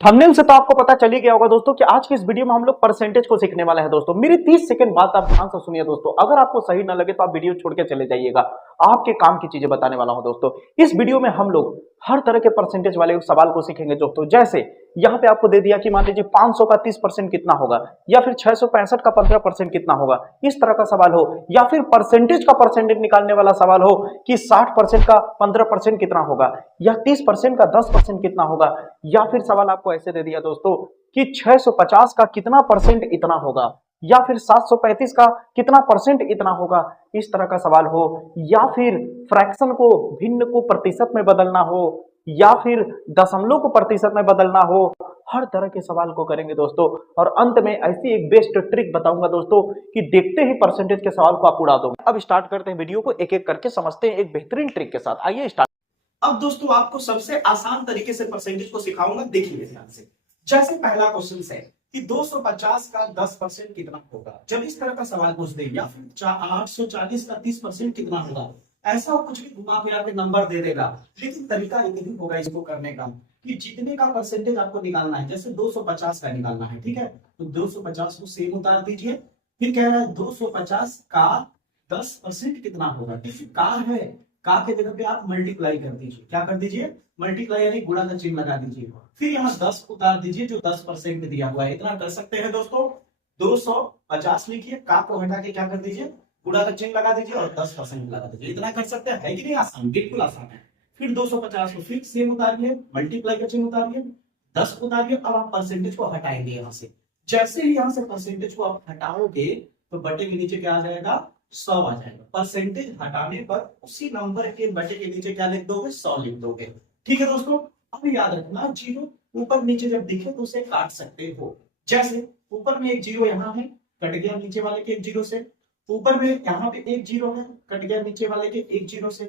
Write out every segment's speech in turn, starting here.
Thumbnail से तो आपको पता चल ही गया होगा दोस्तों कि आज की इस वीडियो में हम लोग परसेंटेज को सीखने वाले हैं दोस्तों। मेरी 30 सेकंड बात आप ध्यान से सुनिए दोस्तों। अगर आपको सही ना लगे तो आप वीडियो छोड़ के चले जाइएगा। आपके काम की चीजें बताने वाला हूं दोस्तों। इस वीडियो में हम लोग हर तरह के परसेंटेज वाले सवाल को सीखेंगे दोस्तों। जैसे यहाँ पे आपको दे दिया कि मान लीजिए 500 का 30% कितना होगा, या फिर 665 का 15% कितना होगा, इस तरह का सवाल हो, या फिर परसेंटेज का परसेंटेज निकालने वाला सवाल हो कि 60% का 15% कितना होगा, या 30% का 10% कितना होगा, या फिर सवाल आपको ऐसे दे दिया दोस्तों कि 650 का कितना परसेंट इतना होगा, या फिर 735 का कितना परसेंट इतना होगा, इस तरह का सवाल हो, या फिर फ्रैक्शन को भिन्न को प्रतिशत में बदलना हो, या फिर दशमलव को प्रतिशत में बदलना हो, हर तरह के सवाल को करेंगे दोस्तों। और अंत में ऐसी एक बेस्ट ट्रिक बताऊंगा दोस्तों कि देखते ही परसेंटेज के सवाल को आप उड़ा दोगे। अब स्टार्ट करते हैं वीडियो को, एक एक करके समझते हैं एक बेहतरीन ट्रिक के साथ। आइए स्टार्ट। अब दोस्तों आपको सबसे आसान तरीके से परसेंटेज को सिखाऊंगा, देखिए ध्यान से। जैसे पहला क्वेश्चन है कि 250 का 10% कितना होगा। जब इस तरह का सवाल पूछ दे, या फिर 840 का 30% कितना होगा, ऐसा कुछ भी घुमा फिरा के नंबर दे देगा, लेकिन तरीका एक ही होगा इसको करने का कि जितने का परसेंटेज आपको निकालना है। जैसे 250 का निकालना है, ठीक है, तो 250 को सेम उतार दीजिए। फिर कह रहा है 250 का 10% कितना होगा। का है, का के जगह पे आप मल्टीप्लाई कर दीजिए। क्या कर दीजिए? मल्टीप्लाई, यानी गुणा का चिन्ह लगा दीजिए। फिर यहाँ 10 उतार दीजिए जो 10% दिया हुआ है। इतना कर सकते हैं दोस्तों। 250 लिखिए, का को हटा के क्या कर दीजिए, गुणा का चिन्ह लगा दीजिए और 10% लगा दीजिए। इतना कर सकते हैं, है कि नहीं आसान? बिल्कुल आसान है। फिर 250 को फिर सेम उतारिए, मल्टीप्लाई का चिन्ह उतारिए, 10 उतारिए। अब आप परसेंटेज को हटाएंगे यहाँ से। जैसे ही यहाँ से परसेंटेज को आप हटाओगे तो बटे के नीचे क्या आ जाएगा? 100 आ जाएगा। परसेंटेज हटाने पर उसी नंबर के बटे के नीचे क्या लिख दोगे? 100 लिख दोगे। ठीक है दोस्तों। अब याद रखना, जीरो ऊपर नीचे जब दिखे तो उसे काट सकते हो। जैसे ऊपर में एक जीरो यहाँ है, कट गया नीचे वाले के एक जीरो से। ऊपर में यहाँ पे एक जीरो है, कट गया नीचे वाले के एक जीरो से।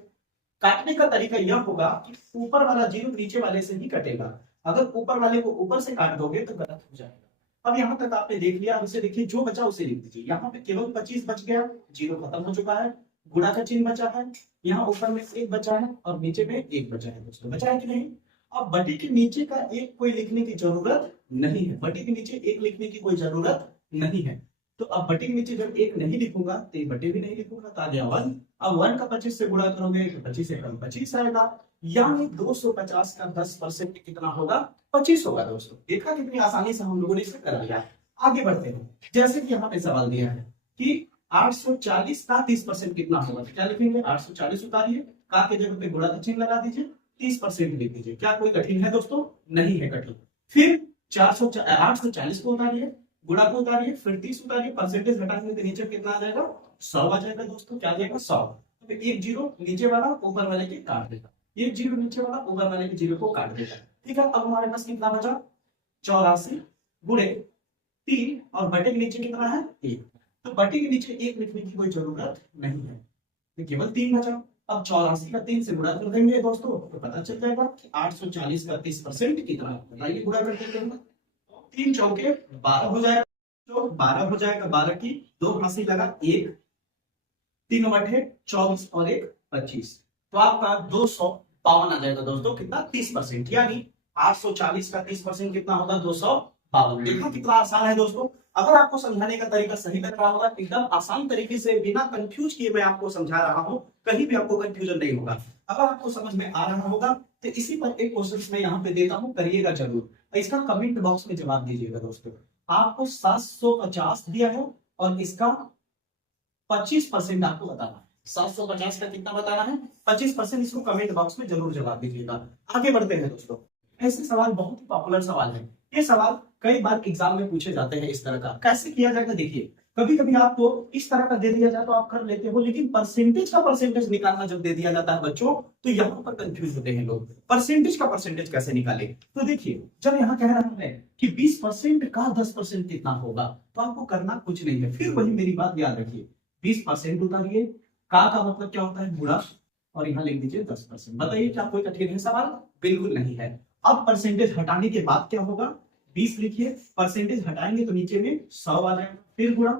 काटने का तरीका यह होगा कि ऊपर वाला जीरो नीचे वाले से ही कटेगा। अगर ऊपर वाले को ऊपर से काट दोगे तो गलत हो जाएगा। अब यहाँ तक आपने देख लिया। अब इसे देखिए, जो बचा उसे लिख दीजिए। यहाँ पे केवल 25 बच गया, जीरो खत्म हो चुका है, गुणा का चिन्ह बचा है। यहाँ ऊपर में एक बचा है और नीचे में एक बचा है दोस्तों। बचा है कि नहीं? अब बटे के नीचे का एक कोई लिखने की जरूरत नहीं है। बटे के नीचे एक लिखने की कोई जरूरत नहीं है। तो अब बटे के नीचे जब एक नहीं लिखूंगा तो बटे भी नहीं लिखूंगा, तो आ गया 1। अब 1 का 25 से गुणा करोगे तो 25 से कम 25 आएगा। यानी 250 का 10% कितना होगा? 25 होगा दोस्तों। देखा कितनी आसानी से हम लोगों ने इसे कर लिया। आगे बढ़ते हैं। जैसे कि यहाँ पे सवाल दिया है कि 840 का 30% कितना होगा, तो क्या लिखेंगे? 840 उतारिए, का के जगह पे गुणा का चिन्ह लगा दीजिए, 30% लिख दीजिए। क्या कोई कठिन है दोस्तों? नहीं है कठिन। फिर 840 को उतारिए, गुणा को उतारिए, फिर 30 उतारिए, परसेंटेज हटाएंगे तो नीचे कितना आ जाएगा? 100 आ जाएगा दोस्तों। क्या आ जाएगा? 100। तो एक जीरो नीचे वाला ऊपर वाले के काट देगा, एक जीरो नीचे वाला ऊपर वाले के जीरो को काट देगा। ठीक है। अब हमारे पास कितना बचा? 84 गुणे 3 और बटे के नीचे कितना है? 1। तो बटे के नीचे 1 लिखने की कोई जरूरत नहीं है, तो केवल 3 बचा। अब 84 का 3 से गुणा कर देंगे दोस्तों तो पता चल जाएगा कि 840 का 30% कितना है। बताइए, गुणा कर देंगे। 3 चौके 12 हो जाएगा, तो 12 हो जाएगा। 12 की 2 फांसी लगा 1, 3 बटे 24 और 1 25। तो आपका 252 आ जाएगा दोस्तों। कितना? 30%। यानी 840 का 30% कितना होगा? 252। देखा कितना आसान है दोस्तों। अगर आपको समझाने का तरीका सही लग रहा होगा, एकदम आसान तरीके से बिना कंफ्यूज किए मैं आपको समझा रहा हूं, कहीं भी आपको कंफ्यूजन नहीं होगा। अगर आपको समझ में आ रहा होगा तो इसी पर एक क्वेश्चन मैं यहाँ पे देता हूँ, करिएगा जरूर। इसका कमेंट बॉक्स में जवाब दीजिएगा दोस्तों। आपको 750 दिया है और इसका 25% आपको बताना है। 750 का कितना बताना है? 25%। इसको कमेंट बॉक्स में जरूर जवाब दीजिएगा। आगे बढ़ते हैं दोस्तों। ऐसे सवाल बहुत ही पॉपुलर सवाल है। ये सवाल कई बार एग्जाम में पूछे जाते हैं। इस तरह का कैसे किया जाएगा देखिए। कभी कभी आपको इस तरह का दे दिया जाए तो आप कर लेते हो, लेकिन परसेंटेज निकालना जब दे दिया जाता है बच्चों, तो यहाँ पर कंफ्यूज होते हैं लोग। परसेंटेज कैसे निकाले? तो देखिए, जब यहाँ कह रहा है कि 20% का 10% कितना होगा, तो आपको करना कुछ नहीं है। फिर वही मेरी बात याद रखिए, 20% उतारिए, का मतलब क्या होता है? गुणा, और यहाँ लिख दीजिए 10%। बताइए, क्या कोई कठिन है सवाल? बिल्कुल नहीं है। अब परसेंटेज हटाने के बाद क्या होगा? 20 लिखिए, परसेंटेज हटाएंगे तो नीचे में 100 आ जाएगा। फिर गुणा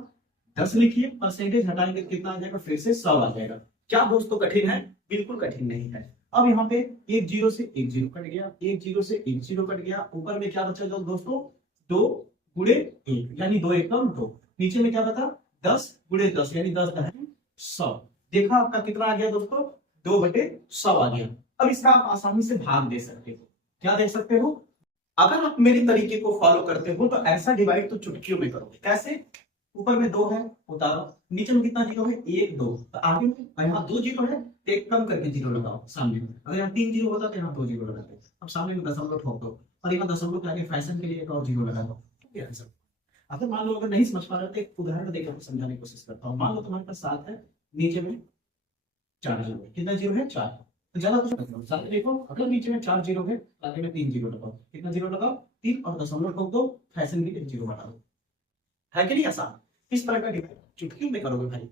10 लिखिए, परसेंटेज हटाएंगे कितना आ जाएगा? फिर से 100 आ जाएगा। क्या दोस्तों कठिन है? बिल्कुल कठिन नहीं है। अब यहाँ पे एक जीरो से एक जीरो कट गया, एक जीरो से एक जीरो कट गया, ऊपर में क्या बचा दोस्तों, 2 गुणे 1 यानी 2 एकम 2, नीचे में क्या बता 10 गुणे 10 यानी 10 10 100। देखा आपका कितना आ गया दोस्तों, 2/100 आ गया। अब इसका आप आसानी से भाग दे सकते हो। क्या देख सकते हो, अगर आप मेरे तरीके को फॉलो करते हो तो ऐसा डिवाइड तो चुटकियों में करोगे। कैसे, ऊपर में 2 है उतारो, नीचे में कितना जीरो है 1 2, तो आगे में यहाँ 2 जीरो है तो एक कम करके जीरो लगाओ सामने में। अगर यहाँ 3 जीरो होता तो यहाँ 2 जीरो लगाते। अब सामने में दशमलव ठोक दो और यहाँ दशमलव के आगे फैशन के लिए एक और जीरो लगा दो। अगर मान लो अगर नहीं समझ पा रहे तो एक उदाहरण देकर समझाने की कोशिश करता हूँ। मान लो तुम्हारे पास 7 है, नीचे में 4 जीरो है, कितना जीरो है 4, तो ज्यादा कुछ मत करो। साथ देखो अगर नीचे में 4 जीरो है, आगे में 3 जीरो लगाओ, कितना जीरो लगाओ 3 और दशमलव ठोक दो, फैशन के लिए जीरो बढ़ा दो। है कि नहीं आसान, इस तरह का डिवाइड चुटकियों में करोगे भाई।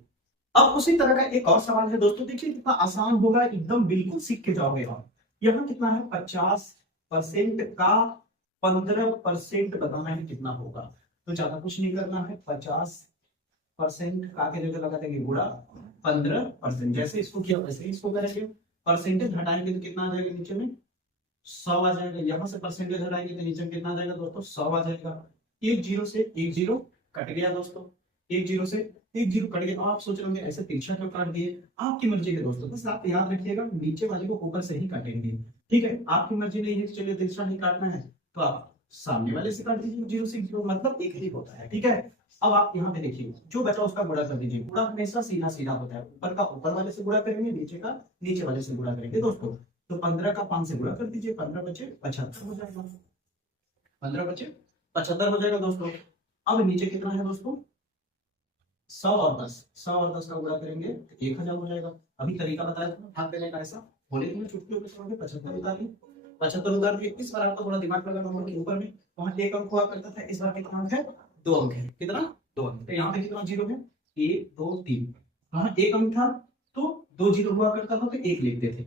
अब उसी तरह का एक और सवाल है दोस्तों, देखिए कितना आसान होगा, एकदम बिल्कुल सीख के जाओगे आप। यहाँ कितना है 50% का 15% बताना है कितना होगा, तो ज्यादा कुछ नहीं करना है। 50% का के जगह लगा देंगे गुणा 15%, जैसे इसको किया वैसे इसको करेंगे। परसेंटेज हटाएंगे तो कितना आ जाएगा, नीचे में 100 आ जाएगा। यहाँ से परसेंटेज हटाएंगे तो नीचे में कितना आ जाएगा दोस्तों, 100 आ जाएगा। एक जीरो से एक जीरो कट गया दोस्तों, एक जीरो से एक जीरो कट गया। आप सोच रहे होंगे ऐसे तिरछा क्यों काट दिए, आपकी मर्जी के दोस्तों, बस आप याद रखिएगा नीचे वाले को ऊपर से ही काटेंगे। ठीक है, आपकी मर्जी नहीं है कि चलिए तिरछा नहीं काटना है तो आप सामने वाले से काट दीजिए, जीरो से जीरो मतलब एक ही होता है। ठीक है, अब आप यहाँ पे देखिए जो बचा उसका गुणा कर दीजिए। गुणा हमेशा सीधा सीधा होता है, ऊपर का ऊपर वाले से गुणा करेंगे, नीचे का नीचे वाले से गुणा करेंगे दोस्तों। तो 15 का 5 से गुणा कर दीजिए, 15 बचे 75 हो जाएगा, 15 बचे 75 हो जाएगा दोस्तों। अब नीचे कितना है दोस्तों, 100 और 10, 100 और 10 का गुणा करेंगे तो 1000 हो जाएगा। अभी तरीका बताया था भाग देने का, ऐसा बोले थे चुटकियों के समय 75 उतार दिए, 75 उतार दिए। इस बार आपको थोड़ा दिमाग लगाना होगा कि ऊपर में वहां एक अंक हुआ करता था, इस बार कितना अंक है, 2 अंक है। कितना, 2 अंक। तो यहाँ पे कितना जीरो है, 1 2 3, वहां एक अंक था तो 2 जीरो हुआ करता था तो 1 लिखते थे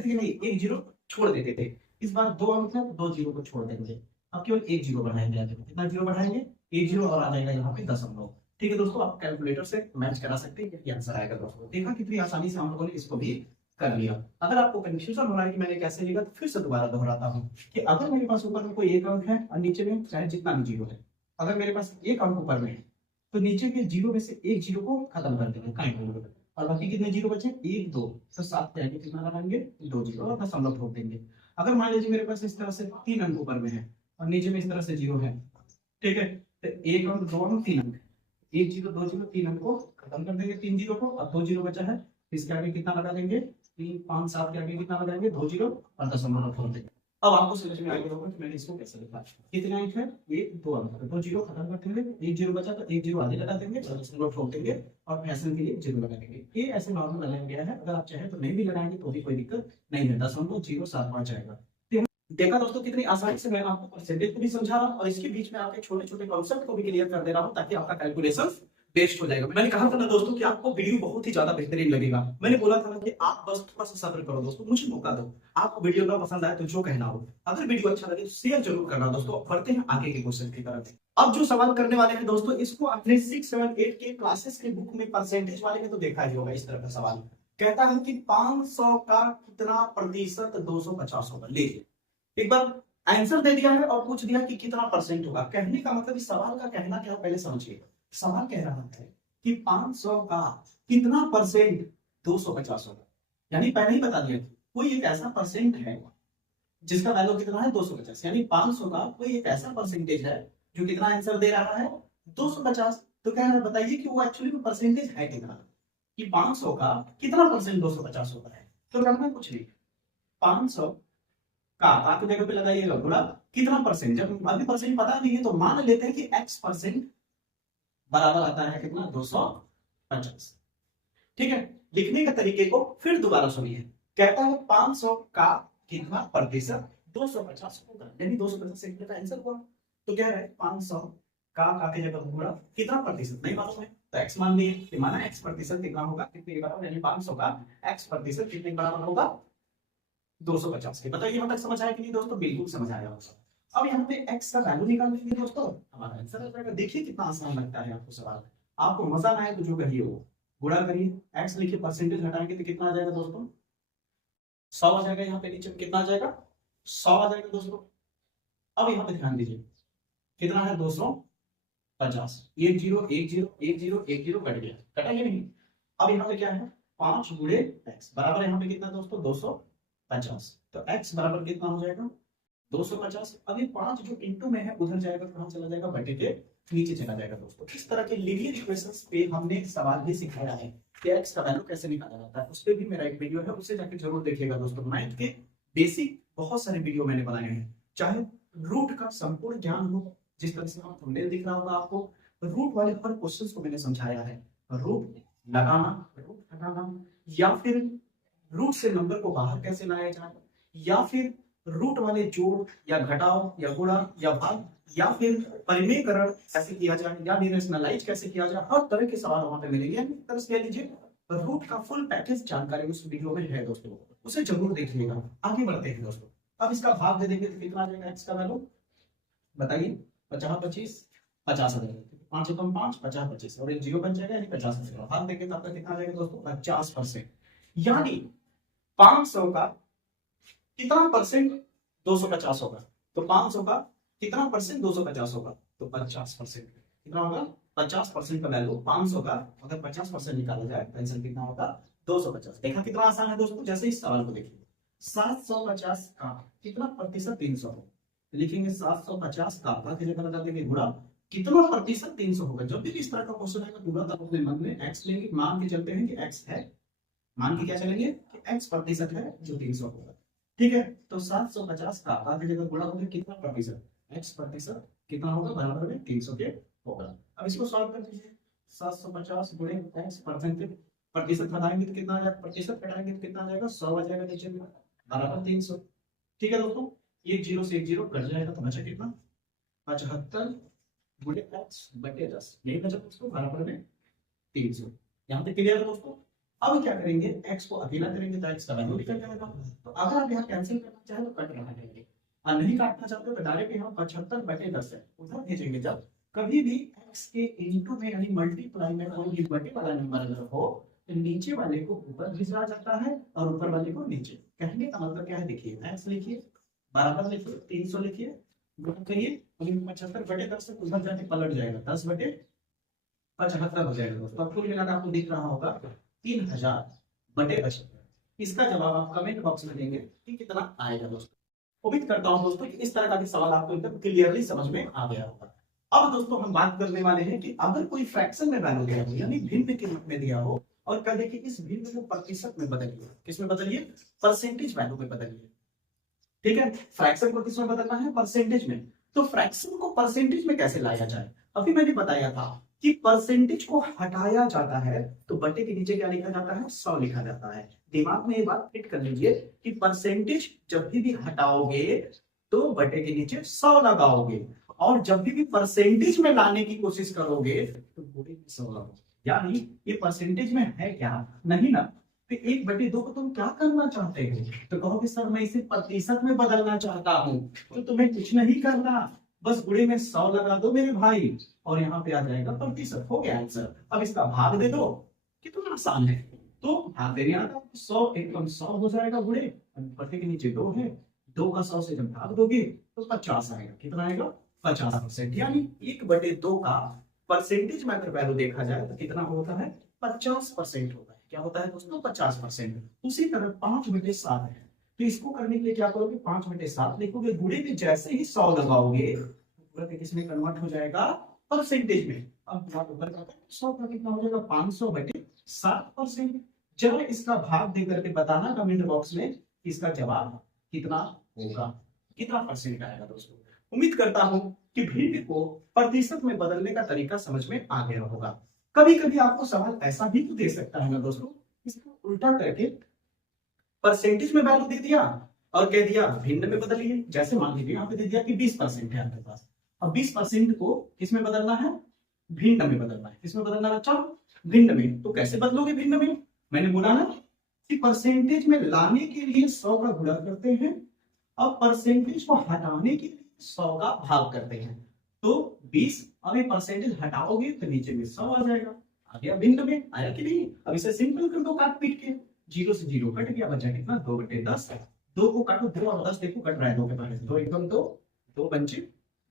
कि नहीं, 1 जीरो छोड़ देते थे। इस बार 2 अंक है तो 2 जीरो को छोड़ देंगे, अब केवल 1 जीरो बढ़ाएंगे। कितना जीरो बढ़ाएंगे, 1 जीरो और आ जाएगा यहाँ पे दशमलव। ठीक है दोस्तों, आप कैलकुलेटर से मैच करा सकते हैं, ये आंसर आएगा दोस्तों। देखा कितनी आसानी से हम लोगों ने इसको भी कर लिया। अगर आपको कंफ्यूजन हो रहा है कि मैंने कैसे लिखा तो फिर से दोबारा दोहराता हूँ कि अगर मेरे पास ऊपर में कोई एक अंक है और नीचे में चाहे जितना भी जीरो है, अगर मेरे पास एक अंक ऊपर में है तो नीचे के जीरो में से एक जीरो को खत्म कर देंगे काइंड, और बाकी कितने जीरो बचे 1 2, तो 7 के आगे कितना लगाएंगे 2 जीरो और दशमलव ठोक देंगे। अगर मान लीजिए मेरे पास इस तरह से 3 अंक ऊपर में है और नीचे में इस तरह से जीरो है, ठीक है, तो 1 अंक 2 अंक 3 अंक, 1 जीरो 2 जीरो 3 अंक को खत्म कर देंगे, 3 जीरो को, और 2 जीरो बचा है इसके आगे कितना लगा देंगे, 3 5 7 के आगे कितना लगाएंगे 2 जीरो और दशमलव ठोक देंगे। अब आपको समझ में आ गया होगा कि मैंने इसको कैसे लिखा। कितने अंक है, 1 2 अंक, 2 जीरो खत्म कर देंगे, 1 जीरो बचा तो 1 जीरो आगे लगा देंगे और दशमलव ठोक देंगे और फैशन के लिए जीरो लगा देंगे। ये ऐसे नॉर्मल लगाया गया है, अगर आप चाहे तो नहीं भी लगाएंगे तो भी कोई दिक्कत नहीं है, 0.07 जाएगा। देखा दोस्तों कितनी आसानी से मैं आपको परसेंटेज को भी समझा रहा हूं और इसके बीच में आपके छोटे छोटे कॉन्सेप्ट को भी क्लियर कर दे रहा हूं ताकि आपका कैलकुलेशन बेस्ट हो जाएगा। मैंने कहा था ना दोस्तों कि आपको वीडियो बहुत ही ज्यादा बेहतरीन लगेगा। मैंने बोला था ना कि आप बस थोड़ा सा सब्र करो दोस्तों, मुझे मौका दो। आपको वीडियो ना पसंद आए तो जो कहना हो, अगर वीडियो अच्छा लगे तो शेयर जरूर करना दोस्तों। बढ़ते हैं आगे के क्वेश्चन की तरफ। अब जो सवाल करने वाले हैं दोस्तों, इसको आपने 6 7 8 के क्लासेस के बुक में परसेंटेज वाले में तो देखा ही होगा। इस तरह का सवाल कहता है कि 500 का कितना प्रतिशत 250 होगा। लीजिए एक बार आंसर दे दिया है और पूछ दिया कि कितना परसेंट होगा। कहने का मतलब इस सवाल का कहना क्या पहले समझिए। सवाल कह रहा है कि 500 का कितना परसेंट 250 होगा, यानी पहले ही बता दिया कोई एक ऐसा परसेंट है जिसका वैल्यू कितना है 250, यानी 500 का कोई एक ऐसा परसेंटेज है जो कितना आंसर दे रहा है 250। तो कह रहा है बताइए कि वो एक्चुअली में परसेंटेज है कितना, कि 500 का कितना परसेंट 250 होता है। तो करना कुछ नहीं, 500 का की जगह पे लगाइएगा गुणा कितना परसेंट। जब अभी परसेंट पता नहीं है तो मान लेते हैं कि x% बराबर आता है कितना 250। ठीक है, लिखने के तरीके को फिर दोबारा सुनिए। कहता है 500 का कितना प्रतिशत 250 होगा, यानी 250 का आंसर हुआ। तो क्या है 500 का के जगह गुणा कितना प्रतिशत नहीं मालूम है तो x मान लिए, माना x प्रतिशत कितना होगा, कितने के बराबर, यानी 500 का x प्रतिशत कितने के बराबर होगा 250 के। बताइए यहाँ तक समझ आया कि नहीं दोस्तों, बिल्कुल समझ आया होगा। अब यहाँ पे x का वैल्यू निकालेंगे दोस्तों, हमारा आंसर आ जाएगा। देखिए कितना आसान लगता है आपको सवाल। आपको मजा ना आए तो जो कहिए वो गुणा करिए, x लिखिए, परसेंटेज हटाएंगे तो कितना आ जाएगा दोस्तों 100 आ जाएगा, यहाँ पे नीचे में कितना आ जाएगा 100 आ जाएगा दोस्तों। अब यहाँ पे ध्यान दीजिए कितना है 250, 1 0 1 0 1 0 1 0 कट गया, कटा ये नहीं। अब यहाँ पे क्या है 5 गुणे x बराबर यहाँ पे कितना दोस्तों 250, तो x बराबर कितना हो जाएगा 250। अब ये 5 जो इंटू में है उधर जाएगा, कहाँ चला जाएगा बटे के नीचे चला जाएगा दोस्तों। इस तरह के लीनियर इक्वेशंस पे हमने एक सवाल भी सिखाया है कि x का वैल्यू कैसे निकाला जाता है, उस पर भी मेरा एक वीडियो है, उसे जाके जरूर देखिएगा दोस्तों। मैथ के बेसिक बहुत सारे वीडियो मैंने बनाए हैं, चाहे रूट का संपूर्ण ज्ञान हो, जिस तरह से थंबनेल दिख रहा होगा आपको, रूट वाले हर क्वेश्चंस को मैंने समझाया है, रूट लगाना, रूट हटाना, या फिर रूट से नंबर को बाहर कैसे लाया जाए, या फिर रूट वाले जोड़ या घटाव या गुणा या भाग, या फिर परिमेयकरण कैसे किया जाए, या डिरेशनलाइज कैसे किया जाए, हर तरह के सवाल वहां पे मिलेंगे। एक तरह से कह लीजिए रूट का फुल पैकेज जानकारी उस वीडियो में है दोस्तों, उसे जरूर देखिएगा। आगे बढ़ते हैं दोस्तों, अब इसका भाग दे देंगे तो कितना आ जाएगा x का वैल्यू बताइए 50 25 50 आ जाएगा, 5 एकम 5 50 25 और एक 0 बन जाएगा, यानी 50 आ जाएगा। भाग देंगे तो आपका कितना आ जाएगा दोस्तों 50%, यानी 500 का कितना परसेंट 250 होगा, तो 500 का कितना परसेंट 250 होगा, तो 50%। कितना होगा 50% का वैल्यू 500 का अगर 50% निकाला जाए तो आंसर कितना होगा 250। देखा कितना आसान है दोस्तों। जैसे इस सवाल को देखिए 750 का कितना प्रतिशत 300 हो, लिखेंगे 750 का की जगह लगा देंगे गुणा कितना प्रतिशत 300 होगा। जब भी इस तरह का क्वेश्चन आएगा तुरंत आप अपने मन में x लेंगे, मान के चलते हैं कि x है, मान के क्या चलेंगे कि x प्रतिशत है जो 300 होगा, ठीक है। तो 750 का की जगह गुणा होगा कितना प्रतिशत, x प्रतिशत कितना होगा बराबर में 300 के होगा। अब इसको सॉल्व कर दीजिए, 750 गुणे x परसेंटेज, प्रतिशत घटाएंगे तो कितना आ जाएगा, प्रतिशत घटाएंगे तो कितना आ जाएगा 100 आ जाएगा नीचे में बराबर 300, ठीक है दोस्तों। एक 0 से 1 0 कट जाएगा तो बचा कितना 75 गुणे x बटे 10, यही बचा दोस्तों बराबर में 300। यहाँ पे क्लियर है दोस्तों। अब क्या करेंगे x को अकेला करेंगे तो x का वैल्यू निकल जाएगा। तो अगर आप यहाँ कैंसिल करना चाहे तो कट रहा देंगे, और नहीं काटना चाहते तो डायरेक्ट यहाँ 75 बटे 10 है उधर भेजेंगे। जब कभी भी x के इनटू में यानी मल्टीप्लाई में कोई भी बटे वाला नंबर अगर हो तो नीचे वाले को ऊपर भिजवा जाता है और ऊपर वाले को नीचे। कहने का मतलब क्या है, देखिए x लिखिए बराबर लिखिए 300 लिखिए गुणा करिए 75 बटे 10 से उधर जाके पलट जाएगा 10 बटे 75 हो जाएगा दोस्तों। कुल मिलाकर आपको दिख रहा होगा 3000 बटे 75। इसका जवाब आप कमेंट बॉक्स में देंगे कि कितना आएगा दोस्तों। उम्मीद करता हूं दोस्तों कि इस तरह का भी सवाल आपको एकदम क्लियरली समझ में आ गया होगा। अब दोस्तों हम बात करने वाले हैं कि अगर कोई फ्रैक्शन में वैल्यू दिया हो यानी भिन्न के रूप में दिया हो और कहे कि इस भिन्न को प्रतिशत में बदलिए, किसमें बदलिए परसेंटेज वैल्यू में बदलिए, ठीक है। फ्रैक्शन को किसमें बदलना है परसेंटेज में। तो फ्रैक्शन को परसेंटेज में कैसे लाया जाए, अभी मैंने बताया था कि परसेंटेज को हटाया जाता है तो बटे के नीचे क्या लिखा जाता है 100 लिखा जाता है। दिमाग में ये बात फिट कर लीजिए कि परसेंटेज जब भी हटाओगे तो बटे के नीचे 100 लगाओगे, और जब भी परसेंटेज में लाने की कोशिश करोगे तो बटे में 100 लगाओगे। यानी ये परसेंटेज में है क्या, नहीं ना। तो 1/2 को तुम क्या करना चाहते हो, तो कहोगे सर मैं इसे प्रतिशत में बदलना चाहता हूं, तो तुम्हें कुछ नहीं करना, बस गुणे में 100 लगा दो मेरे भाई और यहाँ पे आ जाएगा प्रतिशत, हो गया आंसर। अब इसका भाग दे दो, कितना आसान है। तो भाग देने आता 100 एकदम 100 हो जाएगा गुणे, बटे के नीचे 2 है, 2 का 100 से जब भाग दोगे तो 50 आएगा। कितना आएगा 50%, यानी 1/2 का परसेंटेज में अगर वैल्यू देखा जाए तो कितना होता है 50% होता है। क्या होता है दोस्तों 50%। उसी तरह 5/7 है, तो इसको करने के लिए क्या करोगे 5/7 लिखोगे, गुणे में जैसे ही 100 लगाओगे पूरा किसमें कन्वर्ट हो जाएगा परसेंटेज में। अब यहाँ ऊपर का 100 का कितना हो जाएगा 500/7%। जब इसका भाग दे करके बताना कमेंट बॉक्स में इसका जवाब कितना होगा, कितना परसेंट आएगा दोस्तों। उम्मीद करता हूं कि भिन्न को प्रतिशत में बदलने का तरीका समझ में आ गया होगा। कभी कभी आपको सवाल ऐसा भी तो दे सकता है ना दोस्तों, इसको उल्टा करके परसेंटेज में वैल्यू दे दिया और कह दिया भिन्न में बदलिए। जैसे मान लीजिए यहाँ पे दे दिया कि 20% है आपके पास, अब 20% को किसमें बदलना है भिन्न में बदलना है। किसमें बदलना है बच्चा भिन्न में। तो कैसे बदलोगे भिन्न में, मैंने बोला ना कि परसेंटेज में लाने के लिए 100 का गुणा करते हैं, अब परसेंटेज को हटाने के लिए 100 का भाग करते हैं। तो 20 अभी परसेंटेज हटाओगे तो नीचे में 100 आ जाएगा, आ गया भिन्न में, आया कि नहीं। अब इसे सिंपल कर दो काट पीट के, जीरो से जीरो कट गया, बचा कितना 2/10। 2 को काटो, 2 और 10 देखो कट रहा है 2 के पहले, 2 एकदम 2, 2 पंचे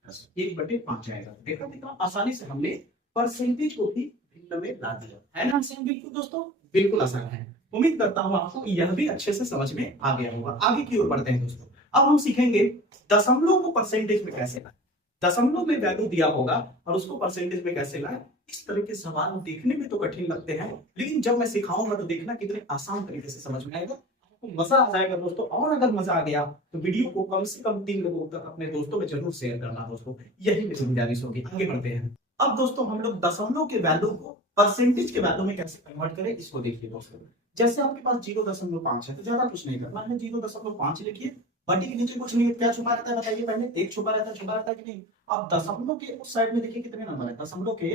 10, 1/5 जाएगा। देखा कितना आसानी से हमने परसेंटेज को भी भिन्न में ला दिया है ना। आसान बिल्कुल दोस्तों, बिल्कुल आसान है। उम्मीद करता हूँ आपको यह भी अच्छे से समझ में आ गया होगा। आगे की ओर बढ़ते हैं दोस्तों। अब हम सीखेंगे दशमलव को परसेंटेज में कैसे लाए। दशमलव में वैल्यू दिया होगा और उसको परसेंटेज में कैसे लाए। इस तरह के सवाल देखने में तो कठिन लगते हैं, लेकिन जब मैं सिखाऊंगा तो देखना कितने आसान तरीके से समझ में आएगा, आपको मजा आ जाएगा दोस्तों। और अगर मजा आ गया तो वीडियो को कम से कम 3 लोगों तक अपने दोस्तों में जरूर शेयर करना दोस्तों, यही मेरी गुजारिश होगी। आगे बढ़ते हैं। अब दोस्तों हम लोग दशमलव के वैल्यू को परसेंटेज के वैल्यू में कैसे कन्वर्ट करें, इसको देखिए दोस्तों। जैसे आपके पास 0.5 है तो ज्यादा कुछ नहीं करना है, 0.5 लिखिए। बटे के नीचे कुछ नहीं है, क्या छुपा रहता है बताइए पहले, 1 छुपा रहता है कि नहीं। अब दशमलव के उस साइड में देखिए कितने नंबर है, दशमलव के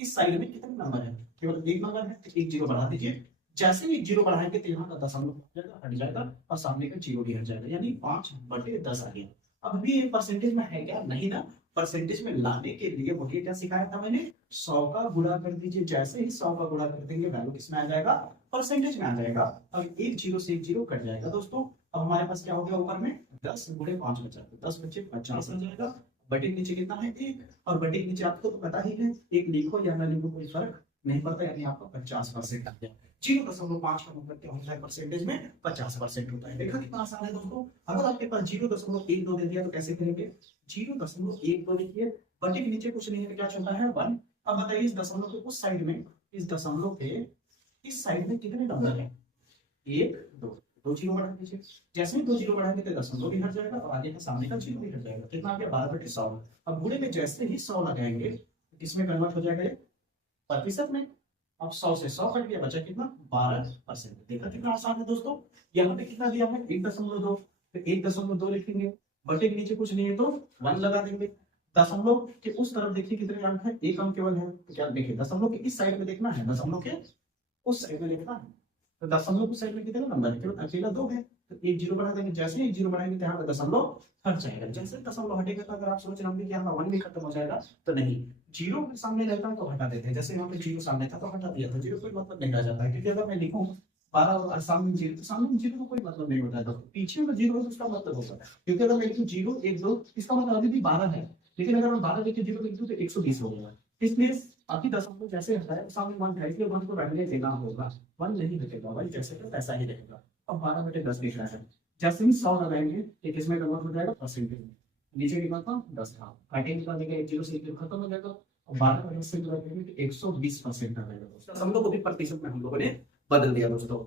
इस साइड में कितने नंबर है, केवल 1 नंबर है, तो 1 0 बढ़ा दीजिए। जैसे ही 1 0 बढ़ाएंगे तो यहाँ का दशमलव हट जाएगा और सामने का 0 भी हट जाएगा, यानी 5/10 आ गया। अब भी ये परसेंटेज में है क्या, नहीं ना। परसेंटेज में लाने के लिए वही क्या सिखाया था मैंने, 100 का गुणा कर दीजिए। जैसे ही 100 का गुणा कर देंगे वैल्यू किसमें आ जाएगा, परसेंटेज में आ जाएगा। अब 1 0 से 1 0 कट जाएगा दोस्तों। अब हमारे पास क्या हो गया, ऊपर में 10 गुणे 5 बचा, 10 बचे 50 आ जाएगा। बटे के नीचे कितना है 1, और बटे के नीचे आपको तो पता ही है, 1 लिखो या ना लिखो कोई फर्क नहीं पड़ता, यानी आपका 50% आ गया। 0.5 का मतलब क्या होता है परसेंटेज में, 50% होता है। देखा कितना आसान है दोस्तों। अगर आपके पास 0.12 दे दिया तो कैसे करेंगे, 0.12 लिखिए, बटे के नीचे कुछ नहीं है, क्या छुपा है 1। अब बताइए इस दशमलव के उस साइड में, इस दशमलव के इस साइड में कितने नंबर है, 1 2, 2 0 बढ़ा दीजिए। जैसे ही 2 0 बढ़ाएंगे तो दशमलव भी हट जाएगा और आगे का सामने का 0 भी हट जाएगा। कितना आ गया 12/100। अब गुणे में जैसे ही 100 लगाएंगे किसमें कन्वर्ट हो जाएगा, प्रतिशत में। अब 100 से 100 कट गया, बचा कितना 12%। देखा कितना आसान है दोस्तों। यहाँ पे कितना दिया है 1.2, तो 1.2 लिखेंगे, बटे के नीचे कुछ नहीं है तो 1 लगा देंगे। दशमलव के उस तरफ देखिए कितने अंक है, 1 अंक केवल है, तो क्या देखिए दशमलव के इस साइड में देखना है, दशमलव के उस साइड में देखना है। तो दशमलव के साइड में कितने नंबर है, केवल अकेला 2 है, तो 1 0 बढ़ा देंगे। जैसे ही 1 0 बढ़ाएंगे तो यहाँ पे दशमलव हट जाएगा। जैसे दशमलव हटेगा तो अगर आप सोच रहे होंगे कि यहाँ 1 भी खत्म हो जाएगा, तो नहीं, 0 के सामने रहता है तो हटा देते हैं। जैसे यहाँ पे 0 सामने था तो हटा दिया था, 0 कोई मतलब नहीं रह जाता है। क्योंकि अगर मैं लिखूं 12 और सामने 0, तो सामने 0 को कोई मतलब नहीं होता है, तो पीछे में 0 है तो उसका मतलब होता है। क्योंकि अगर मैं लिखूं 0 1 2, इसका मतलब अभी भी 12 है, लेकिन अगर मैं 12 लिख के 0 लिख दूं तो 120 हो जाएगा। इसलिए अभी दशमलव जैसे हटाए सामने 1 है, इसलिए 1 को रहने देना होगा, 1 नहीं लिखेगा भाई, जैसे तो ऐसा ही रहेगा। अब 12/10 लिख रहा है, जैसे ही 100 लगाएंगे एक इसमें कन्वर्ट हो जाएगा परसेंटेज में। नीचे की बात 10 था, घाटे निकालेंगे 1 0 से 1 खत्म हो जाएगा, और 12/10 से 120% आ जाएगा दोस्तों। दशमलव को भी प्रतिशत में हम लोगों ने बदल दिया दोस्तों।